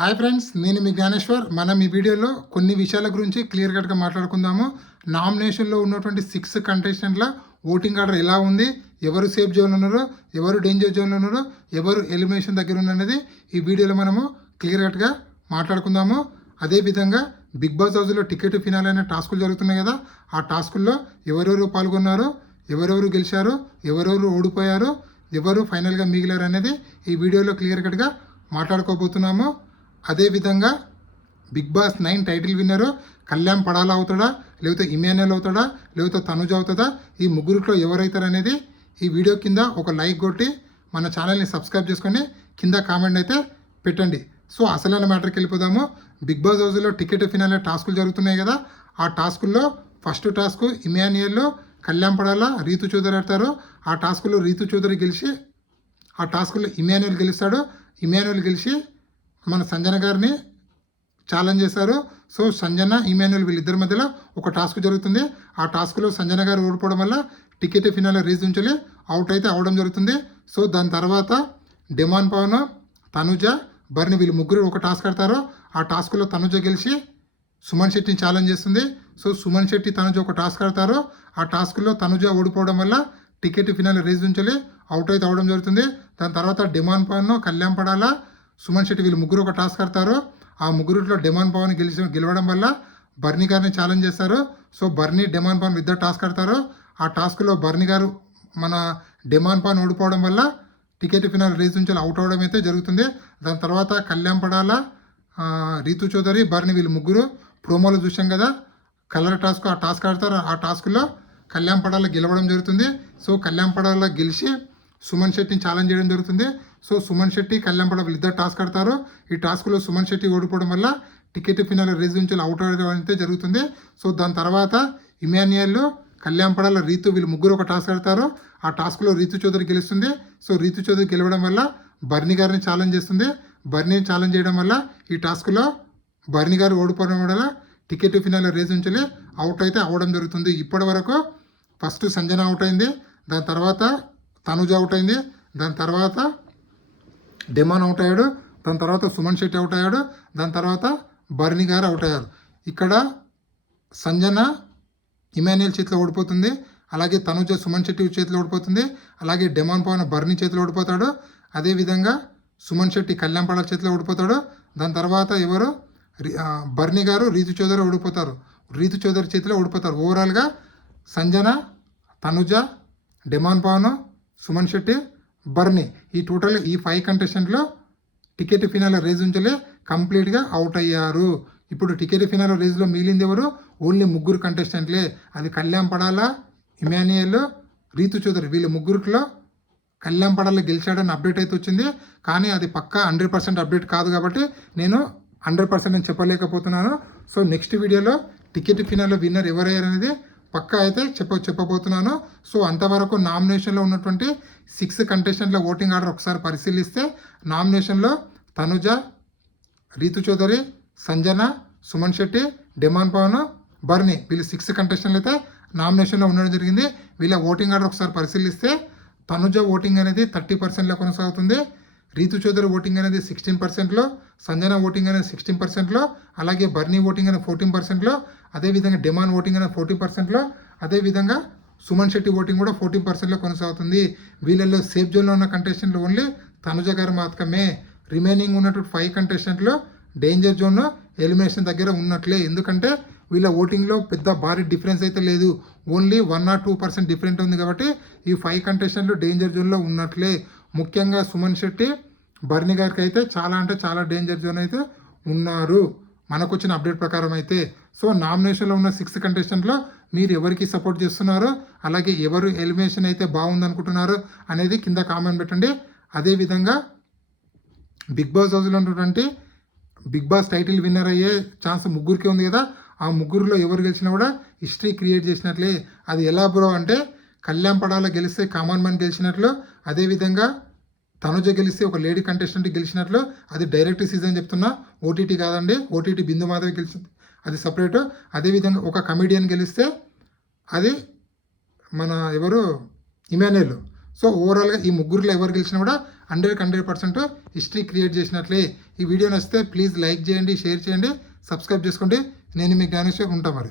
Hi friends, నేను మీ జ్ఞానేశ్వర్. మనం ఈ వీడియోలో కొన్ని విషయాల గురించి క్లియర్ కట్గా మాట్లాడుకుందాము. నామినేషన్లో ఉన్నటువంటి 6 కంటెస్టెంట్ల ఓటింగ్ ఆర్డర్ ఎలా ఉంది, ఎవరు సేఫ్ జోన్లో ఉన్నారో, ఎవరు డేంజర్ జోన్లో ఉన్నారో, ఎవరు ఎలిమినేషన్ దగ్గర ఉన్నది ఈ వీడియోలో మనము క్లియర్ కట్గా మాట్లాడుకుందాము. అదేవిధంగా బిగ్ బాస్ హౌస్లో టికెట్ ఫినాల్ అనే టాస్కులు జరుగుతున్నాయి కదా, ఆ టాస్కుల్లో ఎవరెవరు పాల్గొన్నారో, ఎవరెవరు గెలిచారో, ఎవరెవరు ఓడిపోయారో, ఎవరు ఫైనల్గా మిగిలారు అనేది ఈ వీడియోలో క్లియర్ కట్గా మాట్లాడుకోబోతున్నాము. అదేవిధంగా బిగ్ బాస్ 9 టైటిల్ విన్నరు కళ్యాణ్ పడాలా అవుతాడా, లేకపోతే ఇమాన్యుయల్ అవుతాడా, లేకపోతే తనుజ అవుతుందా, ఈ ముగ్గురిలో ఎవరైతారు అనేది ఈ వీడియో కింద ఒక లైక్ కొట్టి మన ఛానల్ని సబ్స్క్రైబ్ చేసుకొని కింద కామెంట్ అయితే పెట్టండి. సో అసలైన మ్యాటర్కి వెళ్ళిపోదాము. బిగ్ బాస్ హౌస్లో టికెట్ ఫినాలే టాస్కులు జరుగుతున్నాయి కదా, ఆ టాస్కుల్లో ఫస్ట్ టాస్క్ ఇమాన్యుయల్లో కళ్యాణ్ పడాలా రీతు చౌదరి ఆడతారు. ఆ టాస్కులో రీతు చౌదరి గెలిచి ఆ టాస్కులో ఇమాన్యుయల్ గెలుస్తాడు. ఇమాన్యుయల్ గెలిచి మన సంజన గారిని ఛాలెంజ్ చేశారు. సో సంజన ఇమాన్యుయల్ వీళ్ళిద్దరి మధ్యలో ఒక టాస్క్ జరుగుతుంది. ఆ టాస్క్లో సంజన గారు ఓడిపోవడం వల్ల టికెట్ ఫినాల్ రేస్ నుంచి అవుట్ అయితే అవడం జరుగుతుంది. సో దాని తర్వాత డిమాండ్ పవన్, తనుజ, బర్ని వీళ్ళు ముగ్గురు ఒక టాస్క్ ఆడతారు. ఆ టాస్క్లో తనుజ గెలిచి సుమన్ శెట్టిని ఛాలెంజ్ చేస్తుంది. సో సుమన్ శెట్టి తనుజ ఒక టాస్క్ ఆడతారు. ఆ టాస్క్లో తనుజ ఓడిపోవడం వల్ల టికెట్ ఫినాల్ రేస్ నుంచి అవుట్ అయితే అవడం జరుగుతుంది. దాని తర్వాత డిమాండ్ పవన్, కళ్యాణ్ పడాలా, సుమన్ శెట్టి వీళ్ళు ముగ్గురు ఒక టాస్క్ ఆడతారు. ఆ ముగ్గురులో డిమాండ్ పవన్ గెలవడం వల్ల బర్నీ గారిని ఛాలెంజ్ చేస్తారు. సో బర్నీ, డిమాండ్ పవన్ ఇద్దరు టాస్క్ ఆడతారు. ఆ టాస్క్లో బర్నీ గారు మన డిమాండ్ పవన్ ఓడిపోవడం వల్ల టికెట్ ఫినాల్ రేస్ నుంచి అవుట్ అవడం అయితే జరుగుతుంది. దాని తర్వాత కళ్యాణ్ పడాల, రీతు చౌదరి, బర్నీ వీళ్ళు ముగ్గురు ప్రోమోలో చూసాం కదా, కలర్ టాస్క్ ఆ టాస్క్ ఆడతారు. ఆ టాస్క్లో కళ్యాణ్ పడాల గెలవడం జరుగుతుంది. సో కళ్యాణ్ పడాల గెలిచి సుమన్ శెట్టిని ఛాలెంజ్ చేయడం జరుగుతుంది. సో సుమన్ శెట్టి, కళ్యాణ్ పడాల ఇద్దరు టాస్క్ ఆడతారు. ఈ టాస్క్లో సుమన్ శెట్టి ఓడిపోవడం వల్ల టికెట్ ఫినాల్ రేస్ నుంచి అవుట్ అవడం అయితే జరుగుతుంది. సో దాని తర్వాత ఇమాన్యుయల్, కళ్యాణ్ పడాల, రీతు వీళ్ళు ముగ్గురు ఒక టాస్క్ ఆడతారు. ఆ టాస్క్లో రీతు చౌదరి గెలుస్తుంది. సో రీతు చౌదరి గెలవడం వల్ల బర్నీ గారిని ఛాలెంజ్ చేస్తుంది. బర్నీని ఛాలెంజ్ చేయడం వల్ల ఈ టాస్క్లో బర్నీ గారు ఓడిపోవడం వల్ల టికెట్ ఫినాల్ రేస్ నుంచి అవుట్ అయితే అవ్వడం జరుగుతుంది. ఇప్పటి వరకు ఫస్ట్ సంజన అవుట్ అయింది, దాని తర్వాత తనుజ అవుట్ అయింది, దాని తర్వాత డిమాన్ అవుట్ అయ్యాడు, దాని తర్వాత సుమన్ శెట్టి అవుట్ అయ్యాడు, దాని తర్వాత బర్నీ గారు అవుట్ అయ్యారు. ఇక్కడ సంజన ఇమాన్యుయల్ చేతిలో ఓడిపోతుంది, అలాగే తనుజ సుమన్ శెట్టి చేతిలో ఓడిపోతుంది, అలాగే డిమాన్ పవన్ బర్నీ చేతిలో ఓడిపోతాడు, అదేవిధంగా సుమన్ శెట్టి కళ్యాణ్ పడాల చేతిలో ఓడిపోతాడు. దాని తర్వాత ఎవరు బర్నీ గారు రీతు చౌదరి ఓడిపోతారు, రీతు చౌదరి చేతిలో ఓడిపోతారు. ఓవరాల్గా సంజన, తనుజ, డిమాన్ పవన్, సుమన్ శెట్టి, బర్నీ ఈ టోటల్ ఈ 5 కంటెస్టెంట్లో టికెట్ ఫినాల్ రేస్ నుంచి కంప్లీట్గా అవుట్ అయ్యారు. ఇప్పుడు టికెట్ ఫినాల్ రేస్లో మిగిలింది ఎవరు? ఓన్లీ ముగ్గురు కంటెస్టెంట్లే. అది కళ్యాణ్ పడాల, ఇమాన్యుయల్, రీతు చౌదరి వీళ్ళ ముగ్గురిలో కళ్యాణ్ పడాల గెలిచాడని అప్డేట్ అయితే వచ్చింది. కానీ అది పక్కా 100% అప్డేట్ కాదు కాబట్టి నేను 100% నేను చెప్పలేకపోతున్నాను. సో నెక్స్ట్ వీడియోలో టికెట్ ఫినాల్లో విన్నర్ ఎవరయ్యారనేది పక్కా అయితే చెప్పబోతున్నాను. సో అంతవరకు నామినేషన్లో ఉన్నటువంటి 6 కంటెస్టెంట్ల ఓటింగ్ ఆర్డర్ ఒకసారి పరిశీలిస్తే నామినేషన్లో తనుజ, రీతు చౌదరి, సంజన, సుమన్ శెట్టి, డిమాండ్ పవన్, బర్నీ వీళ్ళు 6 కంటెస్టెంట్లు అయితే నామినేషన్లో ఉండడం జరిగింది. వీళ్ళ ఓటింగ్ ఆర్డర్ ఒకసారి పరిశీలిస్తే తనుజ ఓటింగ్ అనేది 30%లో కొనసాగుతుంది, రీతు చౌదరి ఓటింగ్ అనేది 16%లో, సంజన ఓటింగ్ అనేది 16%లో, అలాగే బర్నీ ఓటింగ్ అనేది 14%లో, అదేవిధంగా డిమాండ్ ఓటింగ్ అనేది 14%లో, అదేవిధంగా సుమన్ శెట్టి ఓటింగ్ కూడా 14%లో కొనసాగుతుంది. వీళ్ళల్లో సేఫ్ జోన్లో ఉన్న కంటెస్టెంట్లు ఓన్లీ తనుజ గారు మాత్రమే. రిమైనింగ్ ఉన్నటువంటి 5 కంటెస్టెంట్లో డేంజర్ జోన్ ఎలిమినేషన్ దగ్గర ఉన్నట్లే. ఎందుకంటే వీళ్ళ ఓటింగ్లో పెద్ద భారీ డిఫరెన్స్ అయితే లేదు, ఓన్లీ 1 or 2% డిఫరెంట్ ఉంది. కాబట్టి ఈ 5 కంటెస్టెంట్లు డేంజర్ జోన్లో ఉన్నట్లే. ముఖ్యంగా సుమన్ శెట్టి, బర్నీ గారికి అయితే చాలా అంటే చాలా డేంజర్ జోన్ అయితే ఉన్నారు మనకు వచ్చిన అప్డేట్ ప్రకారం అయితే. సో నామినేషన్లో ఉన్న 6 కంటెస్టెంట్లో మీరు ఎవరికి సపోర్ట్ చేస్తున్నారో, అలాగే ఎవరు ఎలిమినేషన్ అయితే బాగుందనుకుంటున్నారో అనేది కింద కామెంట్ పెట్టండి. అదేవిధంగా బిగ్ బాస్ హౌస్లో ఉన్నటువంటి బిగ్ బాస్ టైటిల్ విన్నర్ అయ్యే ఛాన్స్ ముగ్గురికి ఉంది కదా, ఆ ముగ్గురులో ఎవరు గెలిచినా కూడా హిస్టరీ క్రియేట్ చేసినట్లే. అది ఎలా బ్రో అంటే కళ్యాణ్ పడాల గెలిస్తే కామన్ మ్యాన్ గెలిచినట్లు, అదేవిధంగా తనుజ గెలిస్తే ఒక లేడీ కంటెస్టెంట్ గెలిచినట్లు. అది డైరెక్ట్ సీజన్ చెప్తున్నా, ఓటీటీ కాదండి. ఓటీటీ బిందు మాధవి గెలిచింది, అది సపరేటు. అదేవిధంగా ఒక కమెడియన్ గెలిస్తే అది మన ఎవరు ఇమాన్యుయల్. సో ఓవరాల్గా ఈ ముగ్గురులో ఎవరు గెలిచినా కూడా 100% హిస్టరీ క్రియేట్ చేసినట్లే. ఈ వీడియో నచ్చితే ప్లీజ్ లైక్ చేయండి, షేర్ చేయండి, సబ్స్క్రైబ్ చేసుకోండి. నేను మీ జ్ఞానేశ్వర్ ఉంటా మరి.